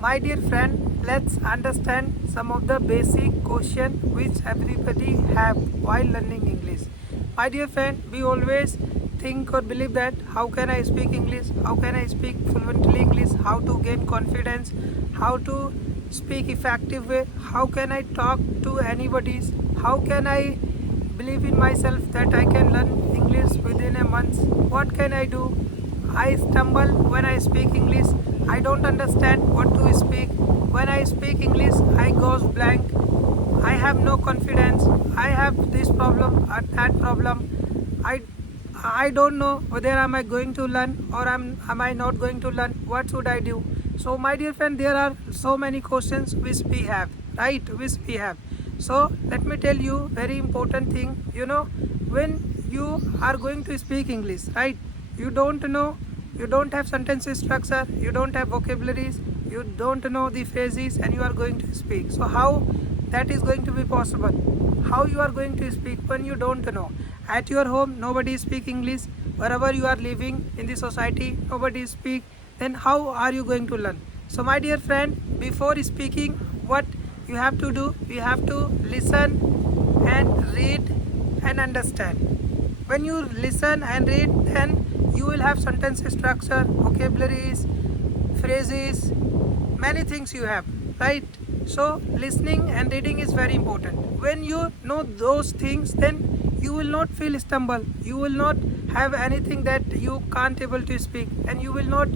My dear friend, let's understand some of the basic question which everybody have while learning English. My dear friend, we always think or believe that how can I speak English, how can I speak fluently English, how to gain confidence, how to speak effective way, how can I talk to anybody, how can I believe in myself that I can learn English within a month, what can I do? I stumble when I speak English. I don't understand what to speak. When I speak English, I goes blank. I have no confidence. I have this problem or that problem. I I don't know whether am I going to learn or am I not going to learn. What should I do? So my dear friend, there are so many questions which we have, right? Which we have. So let me tell you very important thing. When you are going to speak English, right? You don't know, you don't have sentence structure, you don't have vocabularies, you don't know the phrases, and you are going to speak. So how that is going to be possible? How you are going to speak when you don't know? At your home nobody speak English, wherever you are living in the society nobody speak, then how are you going to learn? So my dear friend, before speaking, what you have to do, you have to listen and read and understand. When you listen and read, then you will have sentence structure, vocabularies, phrases, many things you have, right? So listening and reading is very important. When you know those things, then you will not feel stumble, you will not have anything that you can't able to speak, and you will not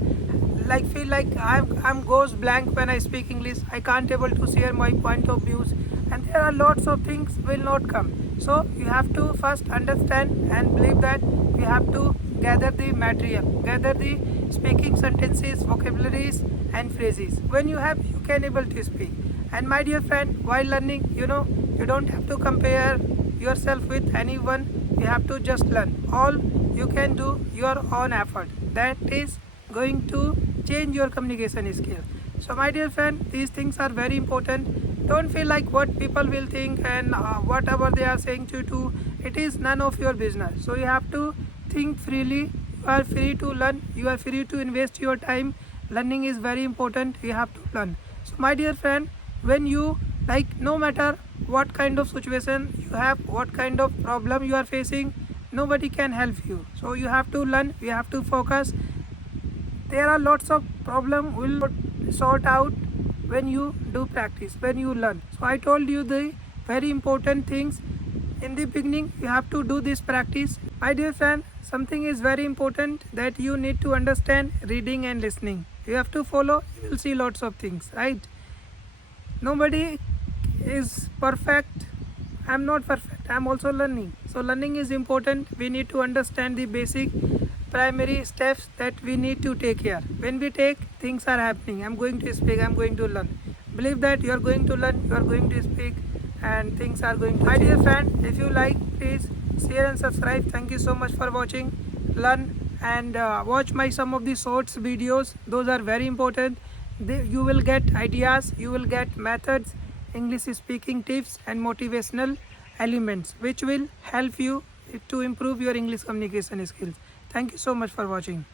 like feel like I'm goes blank when I speak English, I can't able to share my point of views, and there are lots of things will not come. So you have to first understand and believe that you have to gather the material, gather the speaking sentences, vocabularies and phrases. When you have, you can able to speak. And my dear friend, while learning, you don't have to compare yourself with anyone, you have to just learn. All you can do your own effort, that is going to change your communication skill. So my dear friend, these things are very important. Don't feel like what people will think and whatever they are saying to do, it is none of your business. So you have to think freely, you are free to learn, you are free to invest your time. Learning is very important, you have to learn. So my dear friend, when you like, no matter what kind of situation you have, what kind of problem you are facing, nobody can help you. So you have to learn, you have to focus. There are lots of problem will sort out when you do practice, when you learn. So I told you the very important things in the beginning. You have to do this practice. My dear friend, something is very important, that you need to understand reading and listening. You have to follow, you will see lots of things, right? Nobody is perfect. I'm not perfect, I'm also learning. So learning is important. We need to understand the basic primary steps that we need to take here. When we take, things are happening. I'm going to speak, I'm going to learn. Believe that you are going to learn, you are going to speak, and things are going to change. My dear friend, if you like, please share and subscribe. Thank you so much for watching. Learn and watch my some of the shorts videos. Those are very important. You will get ideas, you will get methods, English speaking tips and motivational elements which will help you to improve your English communication skills. Thank you so much for watching.